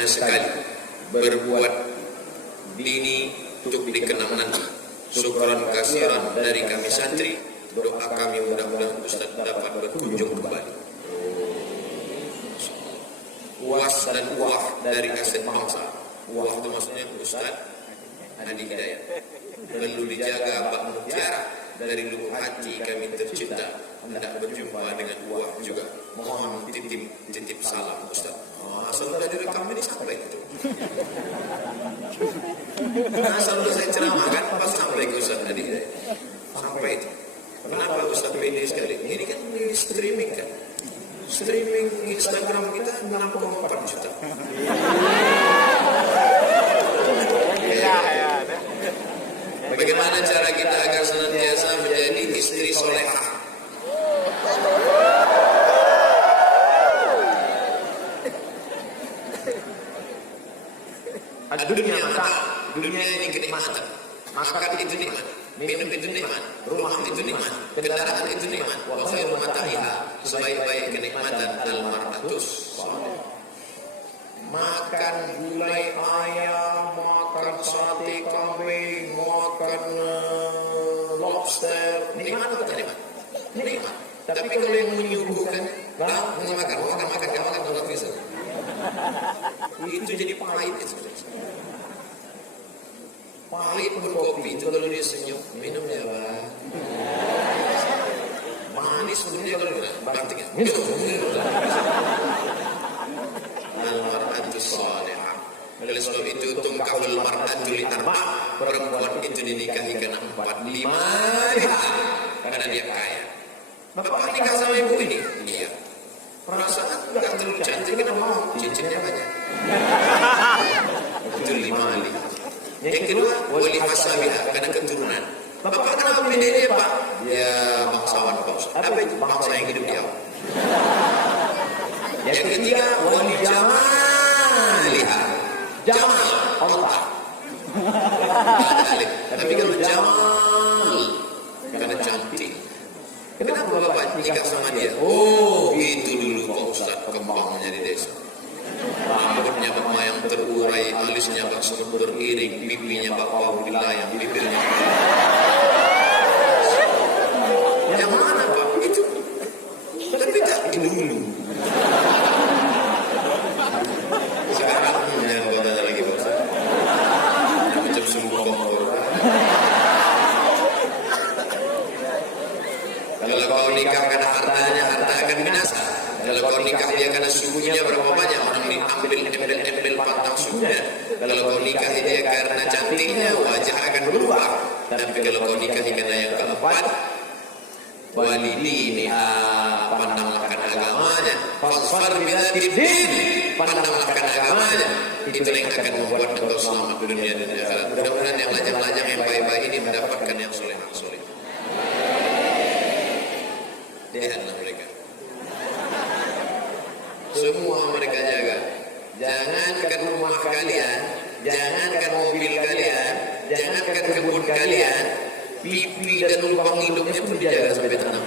banyak sekali berbuat dini untuk dikenang nanti. Syukran kasiran dari kami santri. Doa kami mudah-mudahan Ustaz dapat berkunjung kembali. Uas dan uah dari aset bangsa. Uah itu maksudnya Ustaz Adi Hidayat. Perlu dijaga bak mutiara dari lubuk hati kami tercipta. Hendak berjumpa dengan uah juga. Mohon titip salam Ustaz. Asal sudah direkam ini sampai itu. Asal sudah saya ceramah kan pas sampai ke Ustaz Adi Hidayat. Sampai itu. Kenapa Ustaz pede sekali? Ini kan di streaming kan. Streaming Instagram kita 6,4 juta. Bagaimana cara kita agar senantiasa menjadi istri solehah? Dunia mata, dunia ini kenikmatan. Makan itu nikmat, minum itu nikmat, rumah itu nikmat, kendaraan itu nikmat. Wa khairu mataiha, sebaik-baik kenikmatan al-mar'atus salih. Makan gulai ayam, makan sate kambing, makan lobster, nikmat atau tak nikmat? Nikmat. Tapi kalau yang menyuguhkan, makan, kalau bisa. Itu jadi pahit itu. Pahit pun kopi itu kalau dia senyum, minum ya Pak. Manis pun dia kalau bantingnya, minum. Al-mar'atus salihah. Oleh sebab itu tungkahul mar'atu li arba'. Perempuan itu dinikahi karena 4-5 karena dia kaya. Bapak nikah sama ibu ini? Iya. Perasaan enggak terlalu cantik kenapa mau cincinnya banyak. Itu 5 kali. Yang kedua, wali hasabiha, karena keturunan. Bapak kenapa pilih dia Pak? Ya bangsawan Pak. Apa itu? Bangsa yang hidup di awal. Yang ketiga, wali jamaliha. Jamal, ontak. Tapi kalau jamal, karena cantik. Kenapa Bapak nikah sama dia? Oh, itu dulu Pak Ustaz kembangnya di desa. Rambutnya Bapak yang terurai, alisnya Bapak semua beriring, pipinya Bapak wilayah, bibirnya. Yang mana Pak? Itu. Tapi tak dulu. Sekarang yang Bapak tanya lagi Pak Ustaz. Macam semua kompor. Kalau kau nikah karena hartanya, harta akan binasa. Kalau kau nikah dia karena sukunya berapa banyak orang ambil pantang sukunya. Kalau kau nikah dia karena cantiknya, wajah akan berubah. Tapi kalau kau nikah karena yang keempat, walidiniha, pandangkan agamanya. Fasfar bidzati din, pandangkan agamanya. Itu yang akan membuat engkau selamat dunia dan akhirat. Mudah-mudahan yang lajang-lajang yang baik-baik ini mendapatkan yang soleh-soleh. Lihatlah mereka. Semua mereka jaga. Jangankan rumah kalian, jangankan mobil kalian, jangankan kebun kalian, pipi dan lubang hidungnya pun dijaga sampai tanam.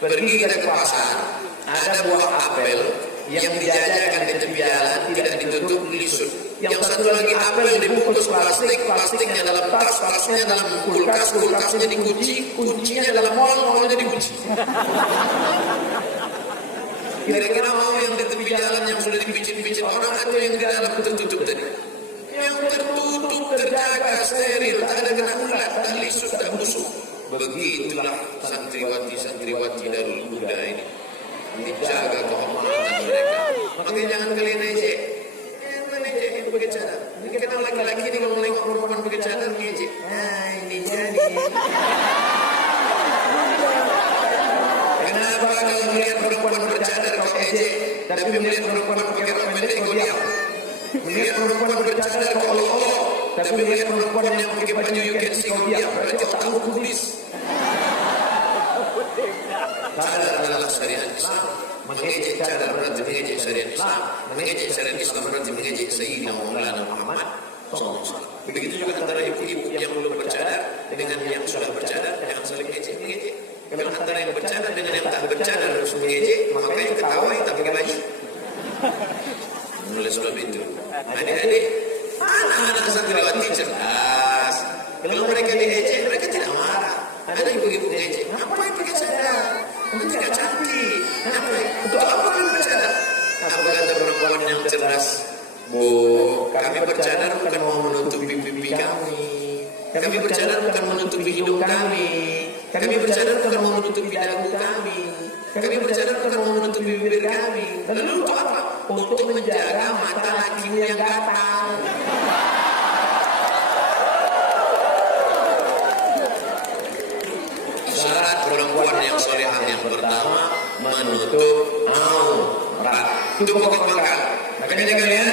Pergi kita ke pasar, ada buah apel yang dijajakan di tepi jalan, tidak ditutup, lisut. Yang satu lagi apel dibungkus plastik, plastiknya dalam tas, tasnya dalam kulkas, kulkasnya dikunci, kuncinya dalam mall-mallnya dikunci. Kira-kira mau yang di tepi jalan yang sudah dipicit-picit orang atau yang di dalam tertutup tadi? Yang tertutup, terjaga, steril, tak ada kena ulat, tak lisut, tak busuk. Begitulah santriwati-santriwati Darul Huda ini. Dijaga kehormatan mereka. Makanya jangan kalian ejek. Yang pakai cadar. Ini kenal laki-laki ini kalau melengok perempuan pakai cadar ngejek. Nah ini jadi. Kenapa kalau melihat perempuan bercadar kau ejek, tapi melihat perempuan pakai rok pendek kau diam? Melihat perempuan bercadar kau olok-olok, tapi melihat perempuan yang pakai baju you can see kau diam. Berarti otakmu kubis. Cadar adalah syariat Islam. Mengejek cadar berarti mengejek syariat Islam. Mengejek syariat Islam berarti mengejek Sayyidina Maulana Muhammad SAW. Begitu juga antara ibu-ibu yang belum bercadar dengan yang sudah bercadar, jangan saling mengejek. Kalau antara yang bercanda dengan yang tak bercanda harus mengejek, maka yang ketawa yang tak pakai baju. Oleh sebab itu, adik-adik, anak-anak santriwati cerdas. Kalau mereka diejek, mereka tidak marah. Ada yang begitu diejek, ngapain pakai cadar? Untuk tidak cantik. Ngapain? Untuk apa kami bercadar? Apa kata perempuan yang cerdas? Bu, kami bercadar bukan mau menutupi pipi kami. Kami bercadar bukan menutupi hidung kami. Kami bercadar bukan mau menutupi dagu kami. Kami bercadar bukan mau menutupi bibir kami. Lalu untuk apa? Untuk menjaga mata lakimu yang gatal. Syarat perempuan yang solehah yang pertama menutup aurat. Itu pokok pangkal. Makanya kalian